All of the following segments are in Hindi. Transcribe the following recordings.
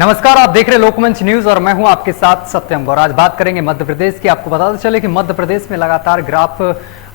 नमस्कार, आप देख रहे हैं लोकमंच न्यूज और मैं हूं आपके साथ सत्यम गौर। आज बात करेंगे मध्य प्रदेश की। आपको बताते चले कि मध्य प्रदेश में लगातार ग्राफ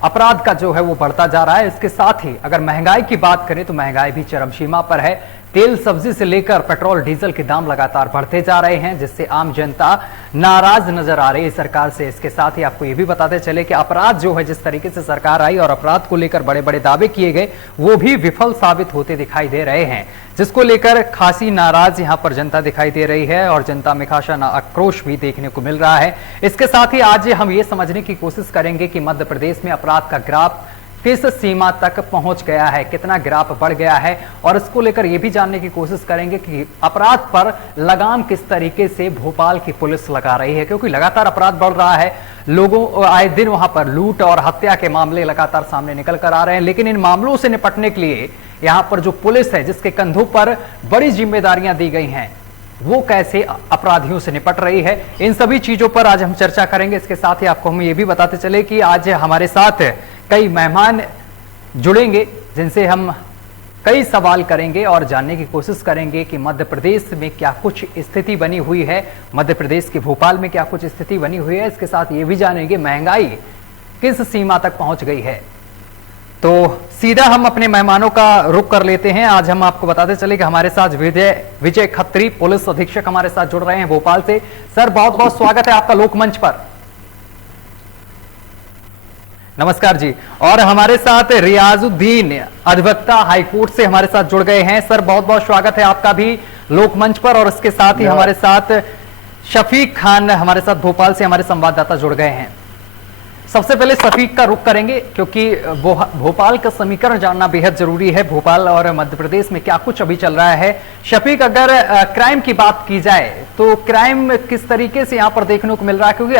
अपराध का जो है वो बढ़ता जा रहा है। इसके साथ ही अगर महंगाई की बात करें तो महंगाई भी चरम सीमा पर है। तेल सब्जी से लेकर पेट्रोल डीजल के दाम लगातार बढ़ते जा रहे हैं, जिससे आम जनता नाराज नजर आ रही है सरकार से। इसके साथ ही आपको ये भी बताते चले कि अपराध जो है, जिस तरीके से सरकार आई और अपराध को लेकर बड़े बड़े दावे किए गए, वो भी विफल साबित होते दिखाई दे रहे हैं, जिसको लेकर खासी नाराज यहां पर जनता दिखाई दे रही है और जनता में खासा आक्रोश भी देखने को मिल रहा है। इसके साथ ही आज हम ये समझने की कोशिश करेंगे कि मध्य प्रदेश में अपराध का ग्राफ किस सीमा तक पहुंच गया है, कितना ग्राफ बढ़ गया है, और इसको लेकर यह भी जानने की कोशिश करेंगे कि अपराध पर लगाम किस तरीके से भोपाल की पुलिस लगा रही है, क्योंकि लगातार अपराध बढ़ रहा है। लोगों आए दिन वहां पर लूट और हत्या के मामले लगातार सामने निकल कर आ रहे हैं, लेकिन इन मामलों से निपटने के लिए यहां पर जो पुलिस है, जिसके कंधों पर बड़ी जिम्मेदारियां दी गई हैं, वो कैसे अपराधियों से निपट रही है, इन सभी चीजों पर आज हम चर्चा करेंगे। इसके साथ ही आपको हम ये भी बताते चले कि आज हमारे साथ कई मेहमान जुड़ेंगे, जिनसे हम कई सवाल करेंगे और जानने की कोशिश करेंगे कि मध्य प्रदेश में क्या कुछ स्थिति बनी हुई है, मध्य प्रदेश के भोपाल में क्या कुछ स्थिति बनी हुई है। इसके साथ ये भी जानेंगे महंगाई किस सीमा तक पहुंच गई है। तो सीधा हम अपने मेहमानों का रुख कर लेते हैं। आज हम आपको बताते चले कि हमारे साथ विजय खत्री, पुलिस अधीक्षक, हमारे साथ जुड़ रहे हैं भोपाल से। सर, बहुत बहुत स्वागत है आपका लोकमंच पर। नमस्कार जी। और हमारे साथ रियाजुद्दीन, अधिवक्ता, हाईकोर्ट से हमारे साथ जुड़ गए हैं। सर, बहुत बहुत स्वागत है आपका भी लोकमंच पर। और इसके साथ ही हमारे साथ शफीक खान, हमारे साथ भोपाल से हमारे संवाददाता जुड़ गए हैं। सबसे पहले शफीक का रुख करेंगे, क्योंकि भोपाल का समीकरण जानना बेहद जरूरी है। भोपाल और मध्य प्रदेश में क्या कुछ अभी चल रहा है। शफीक, अगर क्राइम की बात की जाए तो क्राइम किस तरीके से यहाँ पर देखने को मिल रहा है, क्योंकि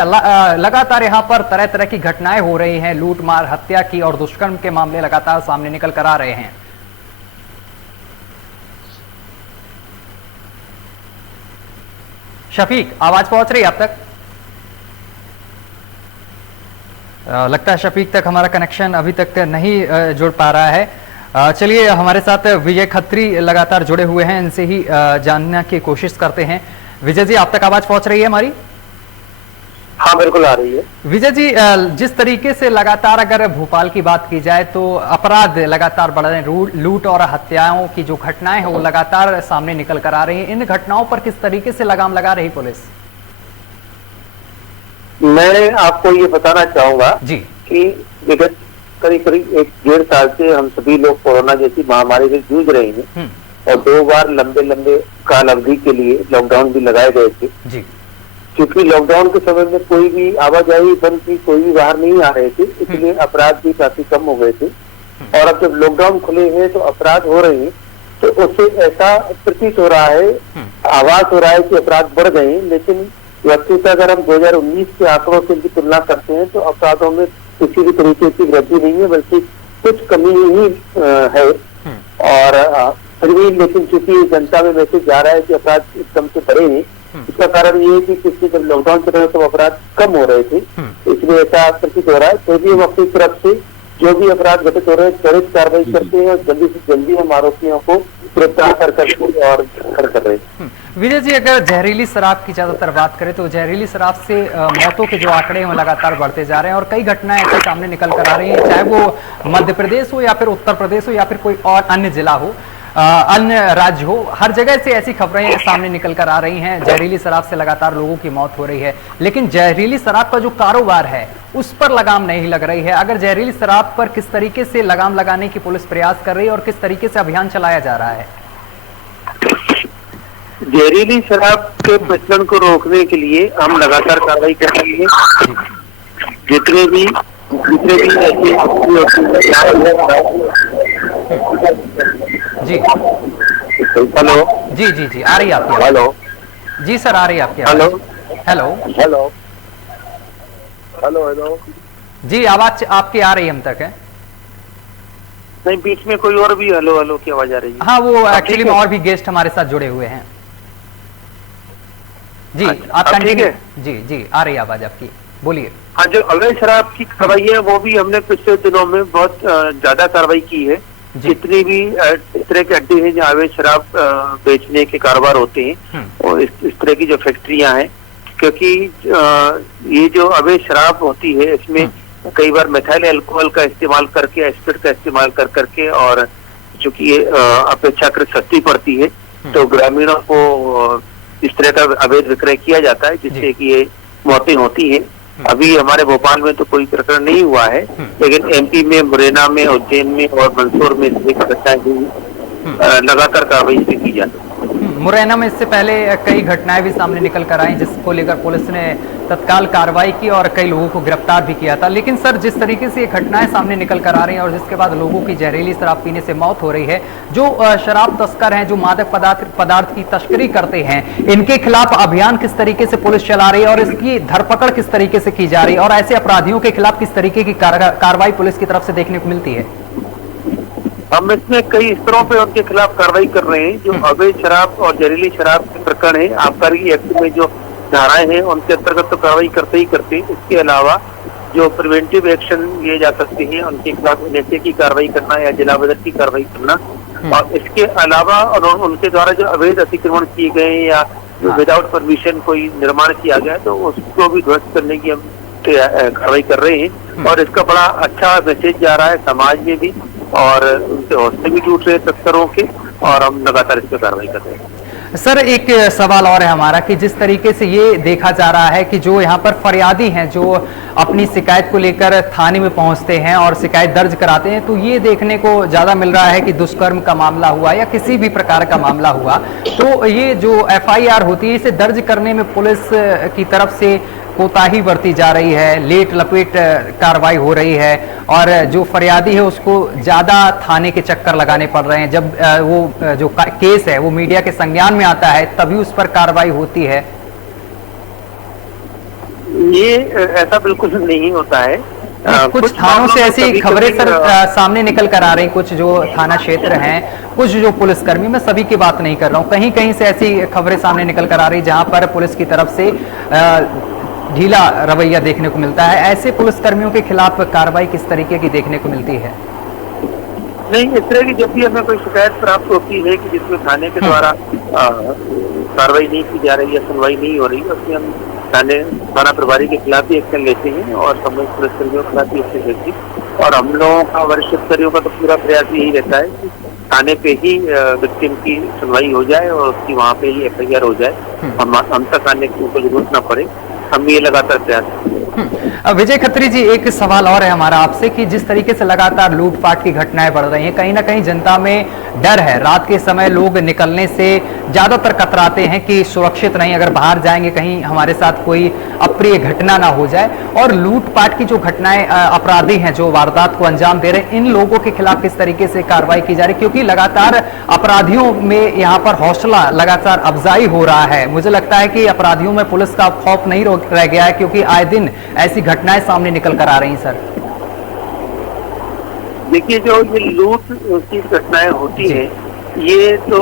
लगातार यहाँ पर तरह तरह की घटनाएं हो रही हैं, लूट मार, हत्या की और दुष्कर्म के मामले लगातार सामने निकल कर आ रहे हैं। शफीक, आवाज पहुंच रही है आप तक? लगता है शफीक तक हमारा कनेक्शन अभी तक नहीं जुड़ पा रहा है। चलिए, हमारे साथ विजय खत्री लगातार जुड़े हुए हैं, इनसे ही जानने की कोशिश करते हैं। विजय जी, आप तक आवाज पहुंच रही है हमारी? हाँ, बिल्कुल आ रही है। विजय जी, जिस तरीके से लगातार अगर भोपाल की बात की जाए तो अपराध लगातार बढ़ रहे हैं, लूट और हत्याओं की जो घटनाएं हैं वो लगातार सामने निकल कर आ रही हैं। इन घटनाओं पर किस तरीके से लगाम लगा रही पुलिस? मैं आपको ये बताना चाहूंगा जी कि विगत करीब करीब 1-1.5 साल से हम सभी लोग कोरोना जैसी महामारी से जूझ रहे हैं और 2 बार लंबे काल अवधि के लिए लॉकडाउन भी लगाए गए थे जी। क्योंकि लॉकडाउन के समय में कोई भी आवाजाही बंद थी, कोई भी बाहर नहीं आ रहे थे, इसलिए अपराध भी काफी कम हो गए थे। और अब जब लॉकडाउन खुले हैं तो अपराध हो रहे हैं, तो उससे ऐसा प्रतीत हो रहा है, आभास हो रहा है कि अपराध बढ़ गए हैं। लेकिन वस्तुतः अगर हम 2019 के आंकड़ों से भी तुलना करते हैं तो अपराधों में किसी भी तरीके की वृद्धि नहीं है, बल्कि कुछ कमी ही है। और फिर भी लेकिन चूंकि जनता में मैसेज जा रहा है कि अपराध एकदम से बढ़े हैं, इसका कारण ये है कि पिछले जब लॉकडाउन चल रहा है तो अपराध कम हो रहे थे, इसलिए ऐसा प्रतीत हो रहा है। तो भी हम अपनी तरफ से जो भी अपराध घटित हो रहे हैं त्वरित कार्रवाई करते हैं और जल्दी से जल्दी हम आरोपियों को गिरफ्तार करके और कर रहे हैं। विजय जी, अगर जहरीली शराब की ज्यादातर बात करें तो जहरीली शराब से मौतों के जो आंकड़े हैं वो लगातार बढ़ते जा रहे हैं और कई घटनाएं ऐसे सामने निकल कर आ रही हैं, चाहे वो मध्य प्रदेश हो या फिर उत्तर प्रदेश हो या फिर कोई और अन्य जिला हो, अन्य राज्य हो, हर जगह से ऐसी खबरें सामने निकल कर आ रही हैं। जहरीली शराब से लगातार लोगों की मौत हो रही है, लेकिन जहरीली शराब का जो कारोबार है उस पर लगाम नहीं लग रही है। अगर जहरीली शराब पर किस तरीके से लगाम लगाने की पुलिस प्रयास कर रही है और किस तरीके से अभियान चलाया जा रहा है? जहरीली शराब के प्रचलन को रोकने के लिए हम लगातार कार्रवाई कर रहे हैं। जितने भी ऐसे जी हेलो जी जी जी आ रही है आपकी? हेलो जी सर, आ रही है आपकी? Hello hello hello hello hello जी, आवाज आपकी आ रही है हम तक है? नहीं, बीच में कोई और भी हेलो हेलो की आवाज आ रही है। हाँ, वो एक्चुअली में और भी गेस्ट हमारे साथ जुड़े हुए हैं। जी, आप कंटिन्यू। जी जी, आ रही है आवाज आपकी, बोलिए। हाँ, जो अवैध शराब की कार्रवाई है वो भी हमने पिछले दिनों में बहुत ज्यादा कार्रवाई की है। जितनी भी इस तरह के अड्डे हैं जहाँ अवैध शराब बेचने के कारोबार होते हैं और इस तरह की जो फैक्ट्रियां हैं, क्योंकि ये जो अवैध शराब होती है इसमें कई बार मिथाइल अल्कोहल का इस्तेमाल करके, एस्पिरिट का इस्तेमाल कर करके, और चूंकि ये अपेक्षाकृत सस्ती पड़ती है तो ग्रामीणों को इस तरह का अवैध विक्रय किया जाता है, जिससे कि ये मौतें होती हैं। अभी हमारे भोपाल में तो कोई प्रकरण नहीं हुआ है, लेकिन एमपी में, मुरैना में, उज्जैन में और मंदसौर में घटनाएं लगातार कार्रवाई की जाती है। मुरैना में इससे पहले कई घटनाएं भी सामने निकल कर आई, जिसको लेकर पुलिस ने तत्काल कार्रवाई की और कई लोगों को गिरफ्तार भी किया था। लेकिन सर, जिस तरीके से ये घटनाएं सामने निकल कर आ रही हैं और जिसके बाद लोगों की जहरीली शराब पीने से मौत हो रही है, जो शराब तस्कर हैं, जो मादक पदार्थ की तस्करी करते हैं, इनके खिलाफ अभियान किस तरीके से पुलिस चला रही है और इसकी धरपकड़ किस तरीके से की जा रही है और ऐसे अपराधियों के खिलाफ किस तरीके की कार्रवाई पुलिस की तरफ से देखने को मिलती है? हम इसमें कई स्तरों पे उनके खिलाफ कार्रवाई कर रहे हैं। जो अवैध शराब और जहरीली शराब के प्रकरण है, आबकारी एक्ट में जो धाराएं हैं उनके अंतर्गत तो कार्रवाई करते ही करते। इसके अलावा जो प्रिवेंटिव एक्शन लिए जा सकते हैं, उनके खिलाफ नशे की कार्रवाई करना या जलावतन की कार्रवाई करना, और इसके अलावा उनके द्वारा जो अवैध अतिक्रमण किए गए या विदाउट परमिशन कोई निर्माण किया गया तो उसको भी ध्वस्त करने की हम कार्रवाई कर रहे हैं। और इसका बड़ा अच्छा मैसेज जा रहा है समाज में भी, और उनके हौसले भी टूट रहे तस्करों के, और हम लगातार इस पर कार्रवाई कर रहे हैं। सर, एक सवाल और है हमारा कि जिस तरीके से ये देखा जा रहा है कि जो यहाँ पर फरियादी हैं, जो अपनी शिकायत को लेकर थाने में पहुंचते हैं और शिकायत दर्ज कराते हैं, तो ये देखने को ज्यादा मिल रहा है कि दुष्कर्म का मामला हुआ या किसी भी प्रकार का मामला हुआ तो ये जो एफआईआर होती है इसे दर्ज करने में पुलिस की तरफ से कोताही बरती जा रही है, लेट लपेट कार्रवाई हो रही है, और जो फरियादी है उसको ज्यादा थाने के चक्कर लगाने पड़ रहे हैं। जब वो जो केस है वो मीडिया के संज्ञान में आता है तभी उस पर कार्रवाई होती है। ये ऐसा बिल्कुल नहीं होता है। कुछ थानों से ऐसी खबरें सर सामने निकल कर आ रही, कुछ जो थाना क्षेत्र हैं, कुछ जो पुलिसकर्मी, मैं सभी की बात नहीं कर रहा हूँ, कहीं कहीं से ऐसी खबरें सामने निकल कर आ रही जहां पर पुलिस की तरफ से ढीला रवैया देखने को मिलता है। ऐसे पुलिसकर्मियों के खिलाफ कार्रवाई किस तरीके की देखने को मिलती है? नहीं, इस तरह की जब भी हमें कोई शिकायत प्राप्त होती है कि जिसमें थाने के द्वारा कार्रवाई नहीं की जा रही है, सुनवाई नहीं हो रही, उसमें हम थाना प्रभारी के खिलाफ भी एक्शन लेते हैं और संबंधित पुलिसकर्मियों के खिलाफ भी एक्शन लेते हैं। और हम लोगों का, वरिष्ठ अधिकारियों का तो पूरा प्रयास यही रहता है कि थाने पे ही विक्टिम की सुनवाई हो जाए और उसकी वहाँ पे ही एफआईआर हो जाए, हम तक आने की उनको जरूरत न पड़े। हम ये लगातार प्रयास। विजय खत्री जी, एक सवाल और है हमारा आपसे कि जिस तरीके से लगातार लूटपाट की घटनाएं बढ़ रही हैं, कहीं ना कहीं जनता में डर है, रात के समय लोग निकलने से ज्यादातर कतराते हैं कि सुरक्षित नहीं, अगर बाहर जाएंगे कहीं हमारे साथ कोई अप्रिय घटना ना हो जाए, और लूटपाट की जो घटनाएं, अपराधी हैं जो वारदात को अंजाम दे रहे हैं, इन लोगों के खिलाफ किस तरीके से कार्रवाई की जा रही है? क्योंकि लगातार अपराधियों में यहाँ पर हौसला लगातार अफजाई हो रहा है। मुझे लगता है कि अपराधियों में पुलिस का खौफ नहीं रह गया है, क्योंकि आए दिन ऐसी घटनाएं सामने निकल कर आ रही हैं। सर देखिए, जो ये लूट की घटनाएं होती हैं, ये तो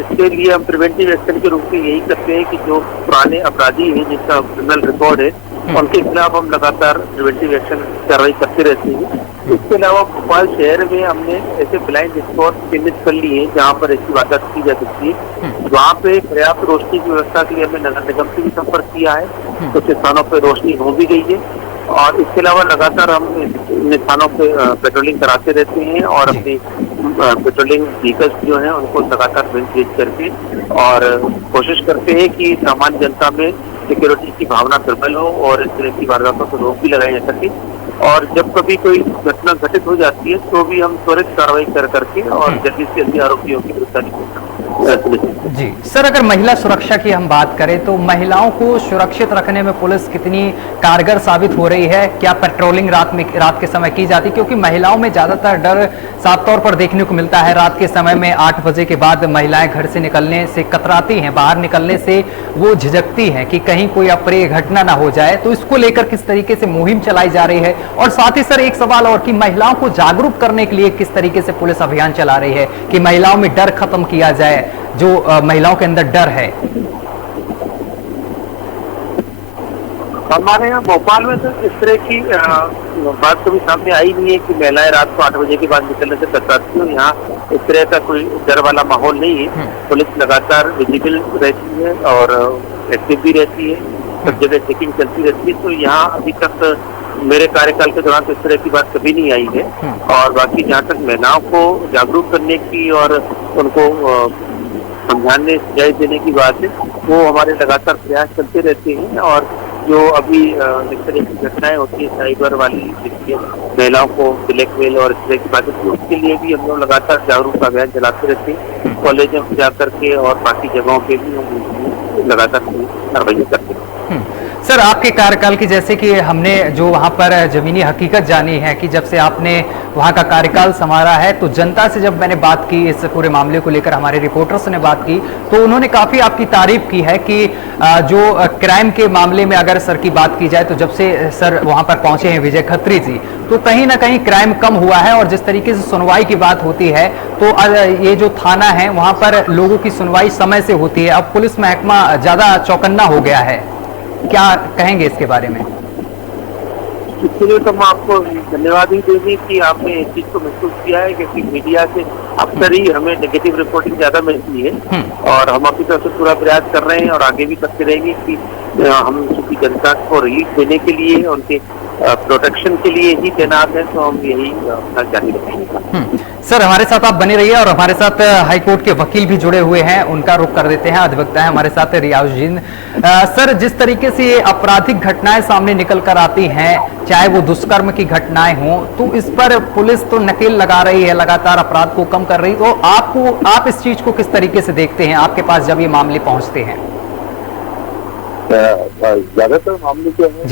इसके लिए हम प्रिवेंटिव एक्शन के रूप में यही करते हैं कि जो पुराने अपराधी हैं जिनका क्रिमिनल रिकॉर्ड है उनके खिलाफ हम लगातार प्रिवेंटिव एक्शन कार्रवाई करते रहते हैं। इसके अलावा भोपाल शहर में हमने ऐसे ब्लाइंड स्पॉट चिन्हित कर लिए हैं जहाँ पर ऐसी वारदात की जा सकती है। वहाँ पे पर्याप्त रोशनी की व्यवस्था के लिए हमने नगर निगम से भी संपर्क किया है, कुछ स्थानों पर रोशनी हो भी गई है, और इसके अलावा लगातार हम इन स्थानों पे पेट्रोलिंग कराते रहते हैं और अपनी पेट्रोलिंग व्हीकल्स जो हैं उनको लगातार वेंटिलेट करके और कोशिश करते हैं कि सामान्य जनता में सिक्योरिटी की भावना प्रबल हो और इस तरह की वारदातों को रोक भी लगाई जा सके। और जब कभी कोई घटना घटित हो जाती है तो भी हम त्वरित कार्रवाई कर करके और जल्दी से जल्दी आरोपियों की गिरफ्तारी जी। सर, अगर महिला सुरक्षा की हम बात करें तो महिलाओं को सुरक्षित रखने में पुलिस कितनी कारगर साबित हो रही है? क्या पेट्रोलिंग रात के समय की जाती है? क्योंकि महिलाओं में ज्यादातर डर साफ तौर पर देखने को मिलता है। रात के समय में 8 बजे के बाद महिलाएं घर से निकलने से कतराती हैं, बाहर निकलने से वो झिझकती हैं कि कहीं कोई अप्रिय घटना ना हो जाए। तो इसको लेकर किस तरीके से मुहिम चलाई जा रही है? और साथ ही सर एक सवाल और कि महिलाओं को जागरूक करने के लिए किस तरीके से पुलिस अभियान चला रही है कि महिलाओं में डर खत्म किया जाए, जो महिलाओं के अंदर डर है? हमारे यहाँ भोपाल में तो इस तरह की बात कभी सामने आई नहीं है कि महिलाएं रात को 8 बजे के बाद निकलने से कतराती हो। यहाँ इस तरह का कोई डर वाला माहौल नहीं है। पुलिस लगातार विजिबल रहती है और एक्टिव भी रहती है, सब जगह चेकिंग चलती रहती है। तो यहाँ अभी तक मेरे कार्यकाल के दौरान तो इस तरह की बात कभी नहीं आई है। और बाकी जहाँ तक महिलाओं को जागरूक करने की और उनको समझाने सुझाव देने की बात है, वो हमारे लगातार प्रयास चलते रहते हैं। और जो अभी इस तरह की घटनाएं होती है साइबर वाली, जिसके महिलाओं को ब्लैकमेल और इस तरह की बातें, उसके लिए भी हम लोग लगातार जागरूकता अभियान चलाते रहते हैं। कॉलेजों में जाकर के और बाकी जगहों पे भी हम लगातार कार्रवाई करते हैं। सर, आपके कार्यकाल की, जैसे कि हमने जो वहां पर जमीनी हकीकत जानी है कि जब से आपने वहां का कार्यकाल संभाला है, तो जनता से जब मैंने बात की इस पूरे मामले को लेकर, हमारे रिपोर्टर्स ने बात की, तो उन्होंने काफी आपकी तारीफ की है कि जो क्राइम के मामले में अगर सर की बात की जाए, तो जब से सर वहां पर पहुंचे हैं विजय खत्री जी, तो कहीं ना कहीं क्राइम कम हुआ है। और जिस तरीके से सुनवाई की बात होती है, तो ये जो थाना है वहां पर लोगों की सुनवाई समय से होती है। अब पुलिस महकमा ज्यादा चौकन्ना हो गया है, क्या कहेंगे इसके बारे में? इसके लिए तो मैं आपको धन्यवाद ही देंगे कि आपने इस चीज को महसूस किया है, क्योंकि मीडिया से अक्सर ही हमें नेगेटिव रिपोर्टिंग ज्यादा मिलती है। और हम अपनी तरफ से पूरा प्रयास कर रहे हैं और आगे भी करते रहेंगे कि हम चूंकि जनता को रिलीफ देने के लिए, उनके प्रोटेक्शन के लिए ही तैनात है, तो हम यही अपना जारी रखेंगे। सर, हमारे साथ आप बने रहिए। और हमारे साथ हाईकोर्ट के वकील भी जुड़े हुए हैं, उनका रुख कर देते हैं। अधिवक्ता है हमारे साथ रियाजुद्दीन। सर, जिस तरीके से ये आपराधिक घटनाएं सामने निकल कर आती हैं, चाहे वो दुष्कर्म की घटनाएं हों, तो इस पर पुलिस तो नकेल लगा रही है, लगातार अपराध को कम कर रही है। तो आप इस चीज को किस तरीके से देखते हैं, आपके पास जब ये मामले पहुंचते हैं? ज्यादातर मामले जो है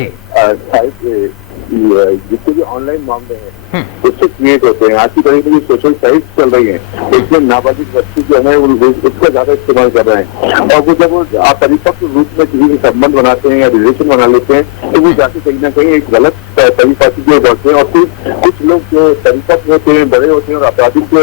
जितने भी ऑनलाइन मामले हैं उससे क्रिएट होते हैं। आज की तारीख में सोशल साइट्स चल रही हैं, इसमें नाबालिग बच्चे जो है वो उसका ज्यादा इस्तेमाल कर रहे हैं। और वो जब आप परिपक्व रूप में किसी से संबंध बनाते हैं या रिलेशन बना लेते हैं, तो वो जाके कहीं ना कहीं एक गलत तरीका से बढ़ते हैं। और फिर कुछ लोग जो परिपक्व होते हैं, बड़े होते हैं और आपराधिक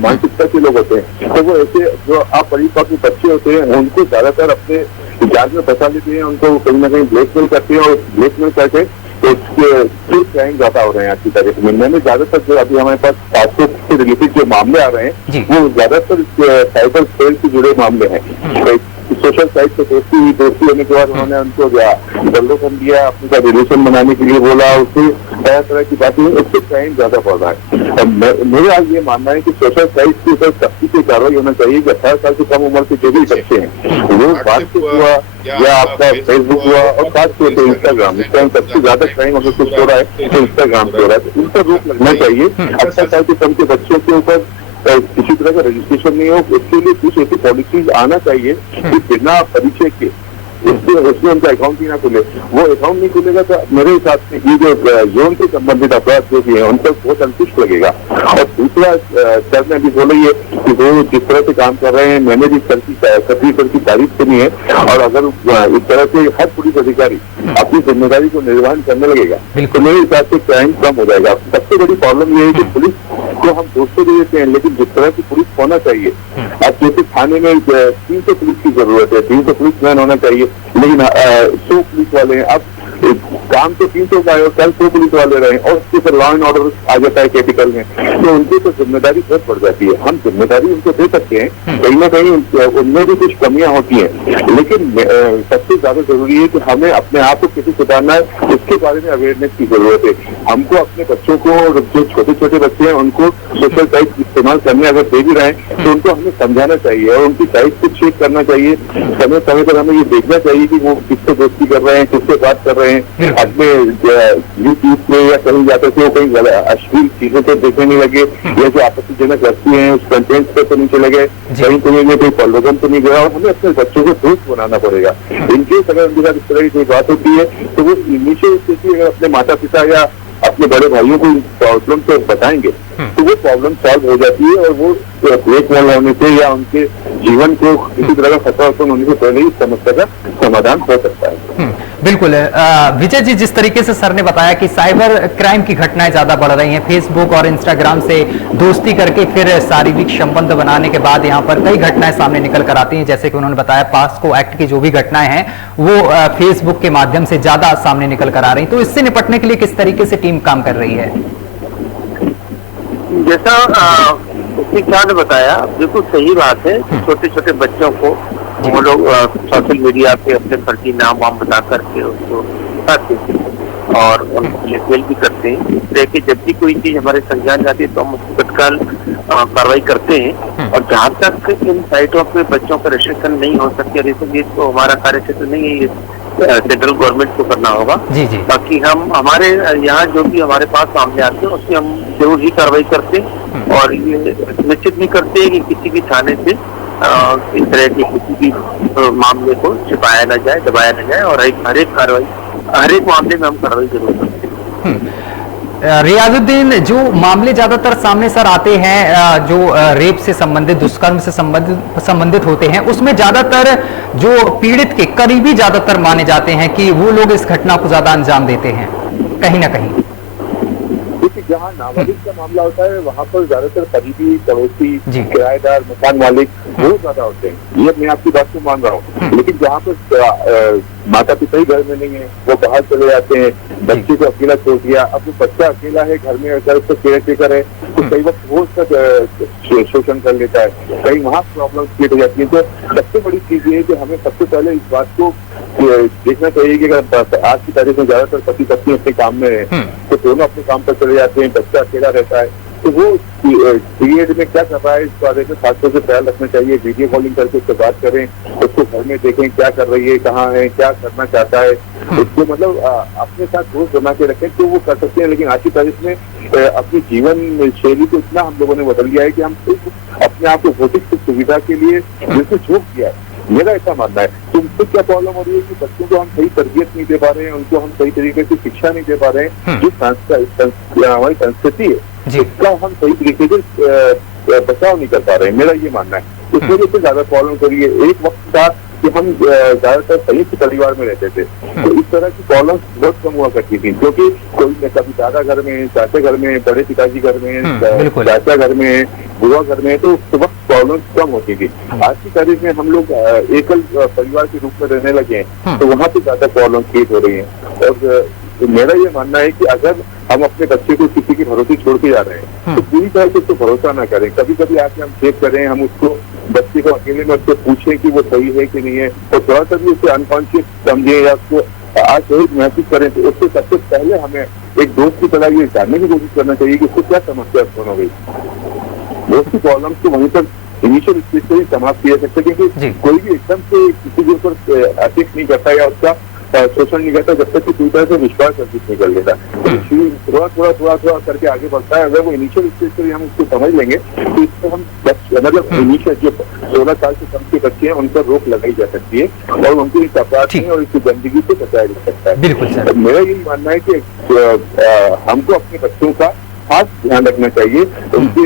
मानसिकता के लोग होते हैं, तो वो ऐसे जो अपरिपक्व बच्चे होते हैं उनको ज्यादातर अपने जाल में फंसा लेते हैं, उनको कहीं ना कहीं ब्लैकमेल करते हैं और ब्लैकमेल करके उसके क्राइम ज्यादा हो रहे हैं आज की तारीख में। मैंने ज्यादातर जो अभी हमारे पास पासपोर्ट से रिलेटेड जो मामले आ रहे हैं वो ज्यादातर साइबर सेल से जुड़े मामले हैं। सोशल साइट से दोस्ती होने के बाद उन्होंने उनको दल्लोपन दिया, अपने साथ रिलेशन बनाने के लिए बोला, उससे तरह तरह की बातें, उससे क्राइम ज्यादा बढ़ रहा है। और मेरा आज ये मानना है कि सोशल साइट के ऊपर सख्ती से कार्रवाई होना चाहिए कि 18 साल से कम उम्र के जो भी बच्चे हैं, वो व्हाट्सएप हुआ या आपका फेसबुक हुआ और खासतौर पर इंस्टाग्राम, इस टाइम सबसे ज्यादा क्राइम अगर कुछ हो रहा है तो इंस्टाग्राम से हो रहा है, तो इन पर रोक लगना चाहिए। 18 साल से कम के बच्चों के ऊपर किसी तरह का रजिस्ट्रेशन नहीं हो, उसके लिए कुछ ऐसी पॉलिसीज आना चाहिए कि बिना परिचय के उसमें उनका अकाउंट ही ना खुले। वो अकाउंट नहीं खुलेगा तो मेरे हिसाब से ये जो यौन से संबंधित अपराध जो भी है उन पर बहुत अंकुश लगेगा। और दूसरा, सर ने अभी बोला ये कि वो जिस तरह से काम कर रहे हैं, मैंने भी सर की तारीफ सुनी है। और अगर इस तरह से हर पुलिस अधिकारी अपनी जिम्मेदारी को निर्वहन करने लगेगा तो मेरे हिसाब से क्राइम कम हो जाएगा। सबसे बड़ी प्रॉब्लम ये है कि पुलिस को हम दोस्तों दे देते हैं, लेकिन जिस तरह की पुलिस होना चाहिए, अब जैसे थाने में 300 पुलिस की जरूरत है, 300 पुलिस मैन होना चाहिए, लेकिन 100 पुलिस वाले हैं। अब काम तो 300 का है और कल 100 पुलिस वाले रहे और उसके ऊपर लॉ एंड ऑर्डर आ जाता है कैपिटल में, तो उनकी तो जिम्मेदारी बहुत बढ़ जाती है। हम जिम्मेदारी उनको दे सकते हैं, कहीं ना कहीं उनमें भी कुछ कमियां होती हैं, लेकिन सबसे ज्यादा जरूरी है कि हमें अपने आप को कैसे सुधारना है, इसके बारे में अवेयरनेस की जरूरत है। हमको अपने बच्चों को, जो छोटे छोटे बच्चे हैं उनको सोशल साइट इस्तेमाल करने अगर दे भी रहे हैं तो उनको हमें समझाना चाहिए और उनकी साइट को चेक करना चाहिए। समय समय पर हमें ये देखना चाहिए कि वो किससे दोस्ती कर रहे हैं, किससे बात कर रहे हैं। अपने यूट्यूब पे या कहीं जाकर के वो कहीं अश्लील चीजों को देखने नहीं लगे, या जो आपत्तिजनक रखती हैं उस कंटेंट पे तो नहीं चले गए, कहीं कोई प्रलोभन तो नहीं गया। और हमें अपने बच्चों को दोस्त बनाना पड़ेगा। इनकेस अगर उनके साथ इस तरह की कोई बात होती है तो वो इनिशियल स्थिति अगर अपने माता पिता या अपने बड़े भाइयों को प्रॉब्लम को बताएंगे तो वो प्रॉब्लम सॉल्व हो जाती है और वो ब्रेक न होने से या उनके जीवन को किसी तरह का खतरा उत्पन्न होने से पहले ही समस्या का समाधान हो सकता है। बिल्कुल। विजय जी, जिस तरीके से सर ने बताया कि साइबर क्राइम की घटनाएं ज्यादा बढ़ रही हैं, फेसबुक और इंस्टाग्राम से दोस्ती करके फिर शारीरिक संबंध बनाने के बाद यहाँ पर कई घटनाएं सामने निकल कर आती हैं, जैसे कि उन्होंने बताया पास्को एक्ट की जो भी घटनाएं हैं वो फेसबुक के माध्यम से ज्यादा सामने निकल कर आ रही। तो इससे निपटने के लिए किस तरीके से टीम काम कर रही है? जैसा शिक्षा ने बताया, बिल्कुल सही बात है। छोटे छोटे बच्चों को वो लोग सोशल मीडिया पे अपने फर्जी नाम वाम बता करके उसको बताते हैं और ब्लैकमेल भी करते हैं। देखिए, जब भी कोई चीज हमारे संज्ञान जाती है तो हम उसको तत्काल कार्रवाई करते हैं। और जहाँ तक इन साइटों पे बच्चों का रजिस्ट्रेशन नहीं हो सकती, और ये तो हमारा कार्य क्षेत्र नहीं है, ये सेंट्रल गवर्नमेंट को करना होगा। जी जी। बाकी हम हमारे यहाँ जो भी हमारे पास सामने आते हैं उसमें हम जरूर ही कार्रवाई करते हैं और ये सुनिश्चित भी करते हैं कि किसी भी थाने से इस तरह के किसी भी मामले को छिपाया न जाए, दबाया न जाए, और हर एक मामले में हम कार्रवाई जरूर करते हैं। रियाजुद्दीन, जो मामले ज्यादातर सामने सर आते हैं जो रेप से संबंधित, दुष्कर्म से संबंधित होते हैं, उसमें ज्यादातर जो पीड़ित के करीबी ज्यादातर माने जाते हैं कि वो लोग इस घटना को ज्यादा अंजाम देते हैं कहीं ना कहीं। जहाँ नाबालिग का मामला होता है वहाँ पर ज्यादातर करीबी, पड़ोसी, किराएदार, मकान मालिक वो ज्यादा होते हैं। ये मैं आपकी बात को मान रहा हूँ। लेकिन जहाँ पर माता पिता ही घर में नहीं है, वो बाहर चले जाते हैं, बच्चे को अकेला छोड़ दिया, अब वो बच्चा अकेला है घर में, अगर उसको केयर टेकर है तो कई वक्त वो उसका शोषण कर लेता है, कहीं वहाँ प्रॉब्लम क्रिएट हो जाती है। तो सबसे बड़ी चीज ये है कि हमें सबसे पहले इस बात को देखना चाहिए कि अगर आज की तारीख में ज्यादातर पति पत्नी अपने काम में है तो दोनों अपने काम पर चले जाते हैं, बच्चा अकेला रहता है, तो वो पीरियड में क्या कर रहा है इस बारे में खासतौर से ख्याल रखना चाहिए। वीडियो कॉलिंग करके उससे बात करें, उसको घर में देखें क्या कर रही है, कहाँ है, क्या करना चाहता है, उसको मतलब अपने साथ दोस्त बना के रखें तो वो कर सकते हैं। लेकिन आज की तारीख में अपनी जीवन शैली को इतना हम लोगों ने बदल दिया है कि हम सिर्फ अपने आप को भौतिक सुविधा के लिए बिल्कुल झोंक दिया है। मेरा ऐसा मानना है। तो उनको क्या प्रॉब्लम हो रही है कि बच्चों को हम सही तरबियत नहीं दे पा रहे हैं, उनको हम सही तरीके से शिक्षा नहीं दे पा रहे हैं। जो हमारी संस्कृति है उसका हम सही तरीके से बचाव नहीं कर पा रहे हैं, मेरा ये मानना है। उस वजह से ज्यादा प्रॉब्लम हो रही है। एक वक्त था कि हम ज्यादातर संयुक्त परिवार में रहते थे तो इस तरह की प्रॉब्लम बहुत कम हुआ करती थी, क्योंकि कोई कभी दादा घर में, चाचा घर में, बड़े पिताजी घर में, चाचा घर में, बुआ घर में, तो उस वक्त प्रॉब्लम कम होती थी। आज की तारीख में हम लोग एकल परिवार के रूप में रहने लगे हैं तो वहाँ पे ज्यादा प्रॉब्लम क्रिएट हो रही है। और मेरा ये मानना है कि अगर हम अपने बच्चे को किसी के भरोसे छोड़ के जा रहे हैं तो पूरी तरह से उसको भरोसा ना करें। कभी कभी आके हम चेक करें, हम उसको बच्चे को अकेले में उससे पूछें कि वो सही है कि नहीं है, और थोड़ा सा भी उसे अनकॉन्शियस समझे या उसको असहज महसूस करें तो उससे सबसे पहले हमें एक दोस्त की तरह ये जानने की कोशिश करना चाहिए कि उसको क्या समस्या उत्पन्न हो गई। दोस्त की प्रॉब्लम को वहीं पर इनिशियल स्टेज से ही समाप्त किया सकता है, क्योंकि कोई भी एकदम से किसी के ऊपर अटैक नहीं करता या उसका शोषण नहीं करता जब तक कि पूरी तरह से विश्वास अर्जित नहीं कर लेता। थोड़ा करके आगे बढ़ता है। अगर वो इनिशियल स्टेज पर हम उसको समझ लेंगे तो इसको हम मतलब इनिशियल जो 16 साल से कम के बच्चे हैं उन पर रोक लगाई जा सकती है और उनको इस अपराध में और इस गंदगी से बचाया जा सकता है। बिल्कुल। मेरा यही मानना है कि हमको अपने बच्चों का खास ध्यान रखना चाहिए, उनके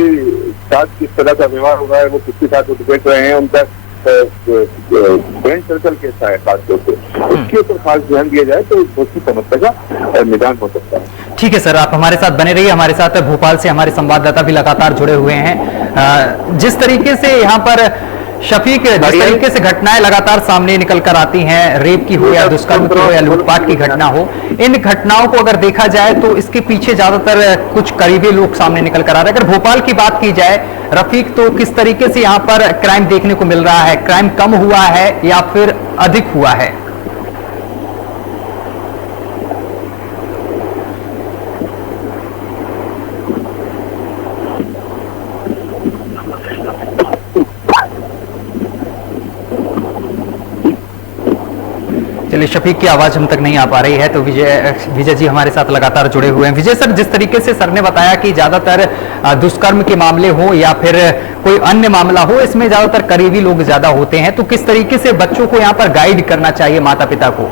साथ किस तरह का व्यवहार हो रहा है, वो किसके साथ बैठ रहे हैं, उनका फ्रेंड सर्कल कैसा है, खासतौर से उसके ऊपर खास ध्यान दिया जाए तो बहुत सी समस्या का निदान हो सकता है। ठीक है सर, आप हमारे साथ बने रहिए। हमारे साथ भोपाल से हमारे संवाददाता भी लगातार जुड़े हुए हैं। जिस तरीके से यहाँ पर शफीक, जिस तरीके से घटनाएं लगातार सामने निकल कर आती हैं, रेप की हो या दुष्कर्म की हो या लूटपाट की घटना हो, इन घटनाओं को अगर देखा जाए तो इसके पीछे ज्यादातर कुछ करीबी लोग सामने निकल कर आ रहे हैं। अगर भोपाल की बात की जाए रफीक, तो किस तरीके से यहाँ पर क्राइम देखने को मिल रहा है? क्राइम कम हुआ है या फिर अधिक हुआ है? चलिए, शफीक की आवाज हम तक नहीं आ पा रही है, तो विजय जी हमारे साथ लगातार जुड़े हुए हैं। विजय सर, जिस तरीके से सर ने बताया कि ज्यादातर दुष्कर्म के मामले हो या फिर कोई अन्य मामला हो, इसमें ज्यादातर करीबी लोग ज्यादा होते हैं, तो किस तरीके से बच्चों को यहाँ पर गाइड करना चाहिए माता पिता को?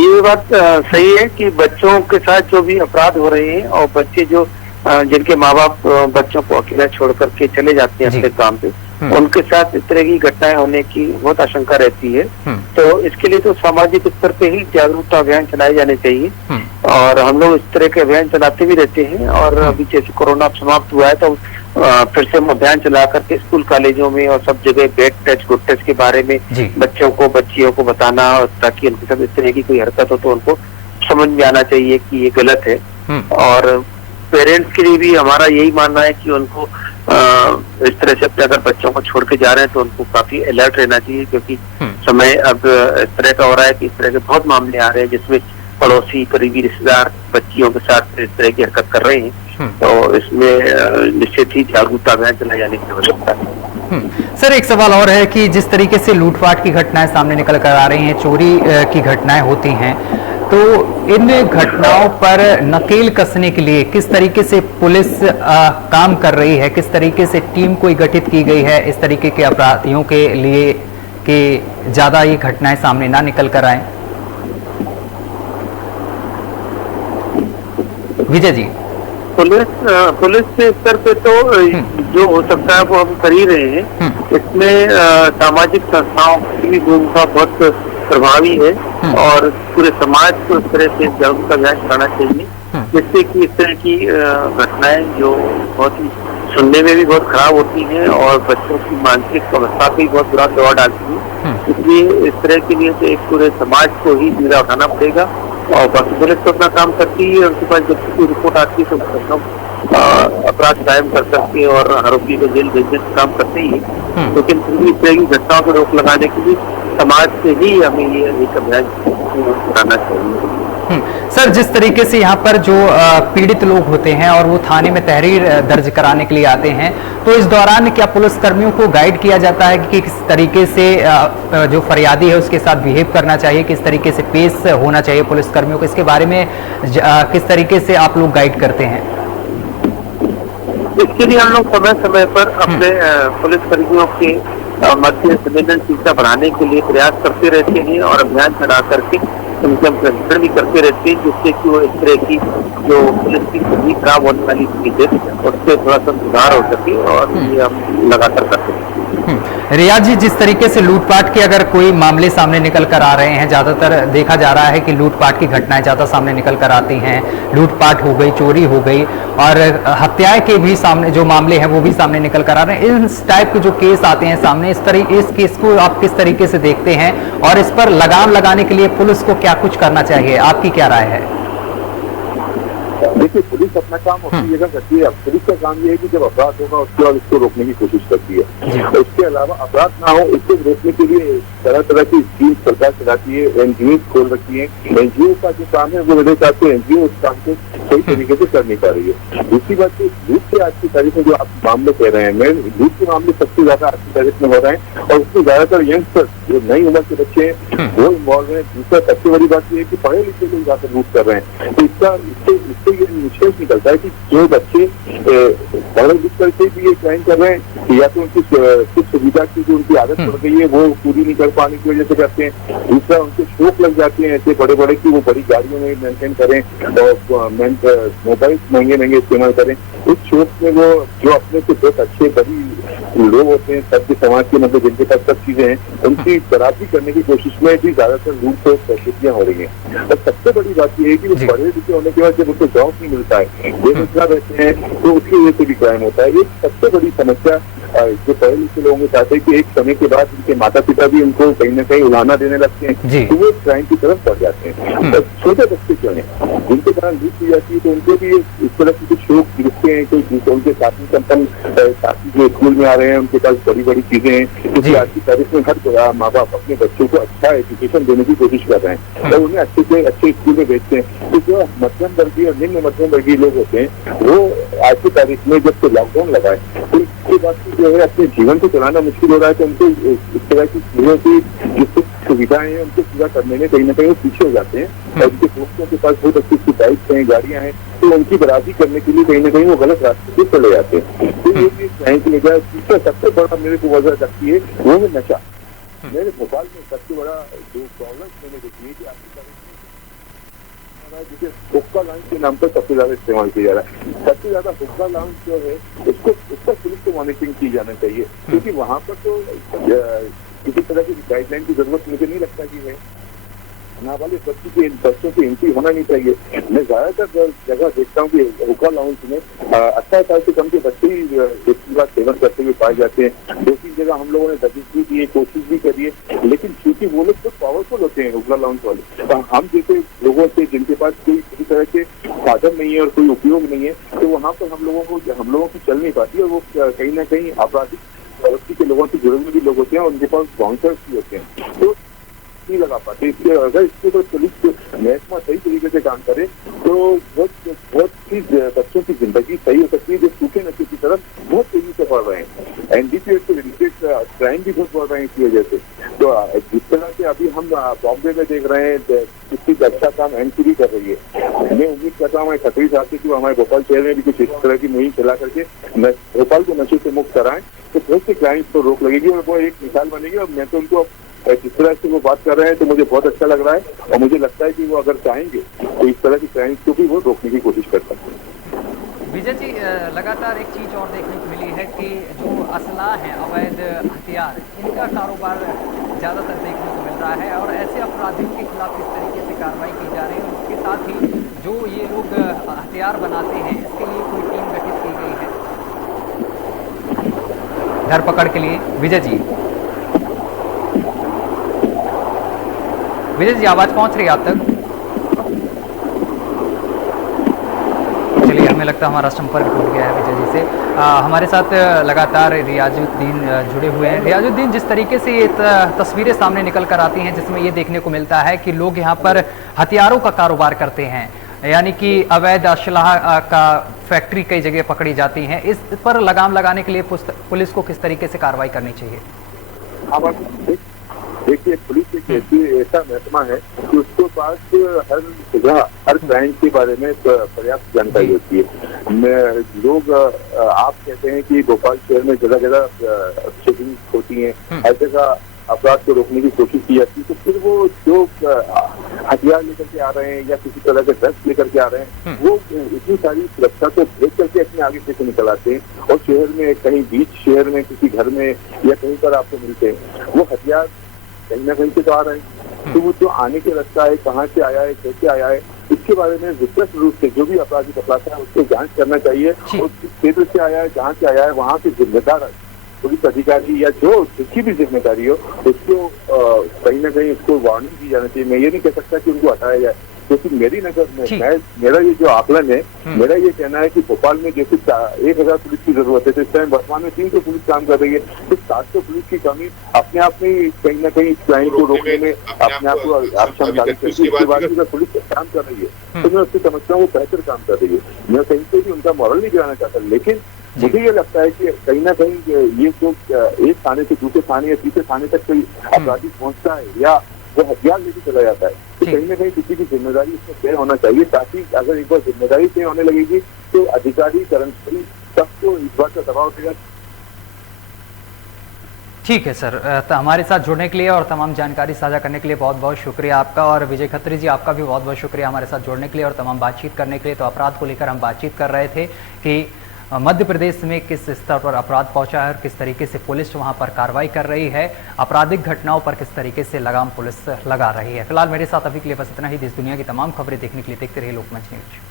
ये बात सही है कि बच्चों के साथ जो भी अपराध हो रहे हैं और बच्चे जो जिनके माँ बाप बच्चों को अकेला छोड़ करके चले जाते हैं अपने काम पे, उनके साथ इस तरह की घटनाएं होने की बहुत आशंका रहती है। तो इसके लिए तो सामाजिक स्तर पे ही जागरूकता अभियान चलाए जाने चाहिए, और हम लोग इस तरह के अभियान चलाते भी रहते हैं। और अभी जैसे कोरोना समाप्त हुआ है तो फिर से हम अभियान चला करके स्कूल कॉलेजों में और सब जगह बैड टच गुड टच के बारे में बच्चों को बच्चियों को बताना, ताकि उनके साथ इस तरह की कोई हरकत हो तो उनको समझ में आना चाहिए कि ये गलत है। और पेरेंट्स के लिए भी हमारा यही मानना है कि उनको इस तरह से अपने अगर बच्चों को छोड़ के जा रहे हैं तो उनको काफी अलर्ट रहना चाहिए, क्योंकि समय अब इस तरह का हो रहा है कि इस तरह के बहुत मामले आ रहे हैं जिसमें पड़ोसी करीबी रिश्तेदार बच्चियों के साथ इस तरह की हरकत कर रहे हैं। तो इसमें निश्चित ही जागरूकता अभियान चलाए जाने की आवश्यकता है। सर, एक सवाल और है कि जिस तरीके से लूटपाट की घटनाएं सामने निकल कर आ रही हैं, चोरी की घटनाएं होती हैं, तो इन घटनाओं पर नकेल कसने के लिए किस तरीके से पुलिस काम कर रही है, किस तरीके से टीम कोई गठित की गई है इस तरीके के अपराधियों के लिए कि ज्यादा ये घटनाएं सामने ना निकल कर आए? विजय जी। पुलिस के स्तर पे तो जो हो सकता है वो हम कर ही रहे हैं। इसमें सामाजिक संस्थाओं की भी भूमिका बहुत प्रभावी है, और पूरे समाज को इस तरह से जागरूकता अभियान चलाना चाहिए, जिससे कि इस तरह की घटनाएं जो बहुत ही सुनने में भी बहुत खराब होती हैं और बच्चों की मानसिक अवस्था पे भी बहुत बुरा दबाव डालती है। इसलिए इस तरह के लिए तो एक पूरे समाज को ही जिम्मेदार उठाना पड़ेगा। और बाकी पुलिस तो अपना काम करती है, उनके पास जब कोई रिपोर्ट आती है तो अपराध कायम कर सकते हैं और आरोपी को जेल भेजने का काम करते ही है। लेकिन इस तरह की घटनाओं पर रोक लगाने के लिए समाज से ही हमें ये एक अभियान कराना चाहिए। सर, जिस तरीके से यहाँ पर जो पीड़ित लोग होते हैं और वो थाने में तहरीर दर्ज कराने के लिए आते हैं, तो इस दौरान क्या पुलिस कर्मियों को गाइड किया जाता है कि किस तरीके से जो फरियादी है उसके साथ बिहेव करना चाहिए, किस तरीके से पेश होना चाहिए पुलिस कर्मियों को? इसके बारे में किस तरीके से आप लोग गाइड करते हैं? इसके लिए हम लोग समय समय पर अपने पुलिस कर्मियों के मध्य संवेदनशीलता बढ़ाने के लिए प्रयास करते रहते हैं और अभियान चला करके उनके हम प्रशिक्षण भी करते रहते हैं, जिससे कि वो इस तरह की जो पुलिस की छवि खराब होने वाली चीज है उससे थोड़ा सा सुधार हो सके, और ये हम लगातार करते हैं। रियाज जी, जिस तरीके से लूटपाट के अगर कोई मामले सामने निकल कर आ रहे हैं, ज्यादातर देखा जा रहा है कि लूटपाट की घटनाएं ज्यादा सामने निकल कर आती हैं, लूटपाट हो गई, चोरी हो गई, और हत्याएं के भी सामने जो मामले हैं वो भी सामने निकल कर आ रहे हैं। इस टाइप के जो केस आते हैं सामने, इस केस को आप किस तरीके से देखते हैं और इस पर लगाम लगाने के लिए पुलिस को क्या कुछ करना चाहिए? आपकी क्या राय है? देखिए, पुलिस अपना काम अपनी जगह करती है। पुलिस का काम ये है कि जब अपराध होगा उसके बाद उसको रोकने की कोशिश करती है। उसके अलावा अपराध ना हो इसको रोकने के लिए तरह तरह की स्कीम सरकार चलाती है, एनजीओ खोल रखी है। एनजीओ का जो काम है वो मेरे हिसाब से एनजीओ उस काम को सही तरीके से कर नहीं पा रही है। दूसरी बात, लूट के आज की तारीख में जो आप मामले कह रहे हैं, मैं लूट के मामले सबसे ज्यादा आज की तारीख में हो रहे हैं, और उसमें ज्यादातर यंगस्टर जो नई उम्र के बच्चे हैं वो इन्वॉल्व है। दूसरा सबसे बड़ी बात यह है कि पढ़े लिखे लोग ज्यादा लूट कर रहे हैं। तो इससे ये निष्कर्ष निकलता है कि जो बच्चे पढ़े लिख करके भी ये क्राइम कर रहे हैं, या तो उनकी सुख सुविधा की जो उनकी आदत पड़ गई है वो पूरी नहीं कर पाने की वजह से करते हैं। दूसरा, उनके शौक लग जाते हैं ऐसे बड़े बड़े कि वो बड़ी गाड़ियों में मेंटेन करें और मोबाइल महंगे महंगे इस्तेमाल करें। उस शौक में वो जो अपने से बहुत अच्छे बड़ी लोग होते हैं सबके समाज के, मतलब जिनके पास सब चीजें हैं, उनकी बराबरी करने की कोशिश में भी ज्यादातर लूट और परिस्थितियां हो रही हैं। और सबसे बड़ी बात यह है कि वो पढ़े लिखे होने के बाद जब उनको जॉब नहीं मिलता है, बेरोजगार रहते हैं, तो उसकी वजह से भी क्राइम होता है। एक सबसे बड़ी समस्या जो पढ़े लिखे लोगों के साथ है कि एक समय के बाद उनके माता पिता भी उनको कहीं ना कहीं उलाहना देने लगते हैं, तो वो क्राइम की तरफ बढ़ जाते हैं। और छोटे बच्चे क्यों हैं जिनके कारण लूट की जाती है, तो उनको भी इस तरह के कुछ शौक दिखते हैं। कोई उनके साथी संपन्न साथी जो स्कूल में आ रहे हैं, उनके पास बड़ी बड़ी चीजें हैं, क्योंकि आज की तारीख में हर माँ बाप अपने बच्चों को अच्छा एजुकेशन देने की कोशिश कर रहे हैं और उन्हें अच्छे से अच्छे स्कूल में भेजते हैं। तो जो मध्यम वर्गीय और निम्न मध्यम वर्गीय लोग होते हैं वो आज की तारीख में जब से लॉकडाउन लगा है, तो इसके बाद जो है अपने जीवन को चलाना मुश्किल हो रहा है। तो उनको इस तरह की चीजों की जो सुविधाएं हैं उनको पूरा करने में कहीं ना कहीं वो पीछे हो जाते हैं। और उनके दोस्तों के पास बहुत अच्छी अच्छी बाइक्स हैं, गाड़ियां हैं, तो उनकी बराबरी करने के लिए कहीं ना कहीं वो गलत रास्ते से चले जाते हैं। तो ये भी क्राइम की वजह इसका सबसे बड़ा मेरे को वजह लगती है वो है नशा। मेरे भोपाल में सबसे बड़ा जो प्रॉब्लम मैंने देखी है कि आपकी रहा है जिसे हुक्का लाउंज के नाम पर सबसे ज्यादा इस्तेमाल किया जा रहा है। सबसे ज्यादा हुक्का लाउंज जो है उसका पुलिस को मॉनिटरिंग की जाना चाहिए, क्योंकि वहां पर तो किसी तरह की गाइडलाइन की जरूरत मुझे नहीं लगता कि है। नाबालिग बच्चों की एंट्री होना नहीं चाहिए। मैं ज्यादातर जगह देखता हूँ कि हुक्का लाउंज में 18 साल से कम के बच्चे ही इसके बाद सेवन करते हुए पाए जाते हैं। 2-3 जगह हम लोगों ने दबिश भी की है, कोशिश भी करी है, लेकिन क्योंकि वो लोग तो पावरफुल होते हैं हुक्का लाउंज वाले, तो हम जैसे लोगों से जिनके पास कोई किसी तरह के साधन नहीं है और कोई उपयोग नहीं है, तो वहाँ पर हम लोगों की चल नहीं पाती, और वो कहीं ना कहीं आपराधिक प्रवृत्ति के लोगों से जुड़े हुए भी लोग होते हैं और उनके पास बाउंसर्स भी होते हैं, तो नहीं लगा पाते। इसके अगर इसके ऊपर पुलिस महकमा सही तरीके से काम करे तो बहुत सी बच्चों की जिंदगी सही हो सकती है, जो सूखे नशे की तरफ बहुत तेजी से बढ़ रहे हैं। एनडीपीएस से रिलेटेड क्राइम भी बहुत बढ़ रहे हैं इस वजह से। तो जिस तरह से अभी हम बॉम्बे में देख रहे हैं कितनी अच्छा काम एनसीबी कर रही है, मैं उम्मीद करता हूँ खतरी साहब से कि हमारे भोपाल शहर में भी कुछ इस तरह की मुहिम चला करके भोपाल को नशे से मुक्त कराएं, तो बहुत से क्राइम्स को रोक लगेगी और वो एक मिसाल बनेगी। और मैं तो उनको जिस तरह से वो बात कर रहे हैं तो मुझे बहुत अच्छा लग रहा है, और मुझे लगता है कि वो अगर चाहेंगे तो इस तरह की क्राइम्स को भी वो रोकने की कोशिश कर सकते हैं। विजय जी, लगातार एक चीज और देखने को मिली है कि जो असलाह है, अवैध हथियार, इनका कारोबार ज्यादातर देखने को मिल रहा है, और ऐसे अपराधियों के खिलाफ किस तरीके से कार्रवाई की जा रही है, उसके साथ ही जो ये लोग हथियार बनाते हैं इसके लिए कोई टीम गठित की गई है धरपकड़ के लिए। विजय जी आवाज पहुंच रही है आप तक? चलिए, हमें लगता है हमारा संपर्क टूट गया है विजय जी से। हमारे साथ लगातार रियाजुद्दीन जुड़े हुए हैं। रियाजुद्दीन, जिस तरीके से ये तस्वीरें सामने निकल कर आती हैं जिसमें ये देखने को मिलता है कि लोग यहाँ पर हथियारों का कारोबार करते हैं, यानी कि अवैध असलाह का फैक्ट्री कई जगह पकड़ी जाती हैं, इस पर लगाम लगाने के लिए पुलिस को किस तरीके से कार्रवाई करनी चाहिए? देखिए, पुलिस एक ऐसा महकमा है कि उसके पास हर जगह हर क्राइम के बारे में पर्याप्त जानकारी होती है। लोग आप कहते हैं कि भोपाल शहर में जगह जगह चेकिंग होती है, हर जगह अपराध को रोकने की कोशिश की जाती है, तो फिर वो जो हथियार लेकर के आ रहे हैं या किसी तरह के ड्रग्स लेकर के आ रहे हैं, वो इतनी सारी सुरक्षा को देख करके अपने आगे से निकल आते हैं और शहर में कहीं बीच शहर में किसी घर में या कहीं पर आपको मिलते हैं। वो हथियार कहीं ना कहीं से तो आ रहे हैं, तो वो जो आने के रास्ता है, कहाँ से आया है, कैसे आया है, इसके बारे में विस्तृत रूप से जो भी अपराधी पकड़ाता है उसको जांच करना चाहिए, और किस क्षेत्र से आया है, जहाँ से आया है, वहाँ के जिम्मेदार पुलिस अधिकारी या जो जिसकी भी जिम्मेदारी हो उसको कहीं ना कहीं उसको वार्निंग दी जानी चाहिए। मैं ये नहीं कह सकता कि उनको हटाया जाए, क्योंकि मेरी नजर में मेरा ये जो आकलन है, मेरा ये कहना है कि भोपाल में जैसे 1000 पुलिस की जरूरत है, तो इस टाइम वर्तमान में 300 पुलिस काम कर रही है, तो 700 पुलिस की कमी अपने आप में कहीं ना कहीं क्राइम को रोकने में अपने आप को अक्षम डाली करती है। उसके बाद अगर पुलिस काम कर रही है तो मैं उससे समझता हूँ वो बेहतर काम कर रही है। मैं कहीं से भी उनका मॉरल नहीं गिराना चाहता, लेकिन मुझे ये लगता है कि कहीं ना कहीं ये जो एक थाने से दूसरे थाने या तीसरे थाने तक कोई अपराधी पहुंचता है या वो हथियार लेके चला जाता है, तो कहीं ना कहीं किसी की जिम्मेदारी इसमें तय होना चाहिए, ताकि अगर एक बार जिम्मेदारी तय होने लगेगी तो अधिकारी कर्मचारी सबको इस बात का दबाव देगा। ठीक है सर, तो हमारे साथ जुड़ने के लिए और तमाम जानकारी साझा करने के लिए बहुत बहुत शुक्रिया आपका, और विजय खत्री जी आपका भी बहुत बहुत शुक्रिया हमारे साथ जुड़ने के लिए और तमाम बातचीत करने के लिए। तो अपराध को लेकर हम बातचीत कर रहे थे कि मध्य प्रदेश में किस स्तर पर अपराध पहुंचा है और किस तरीके से पुलिस वहां पर कार्रवाई कर रही है, आपराधिक घटनाओं पर किस तरीके से लगाम पुलिस लगा रही है। फिलहाल मेरे साथ अभी के लिए बस इतना ही। देश दुनिया की तमाम खबरें देखने के लिए देखते रहिए लोकमंच न्यूज।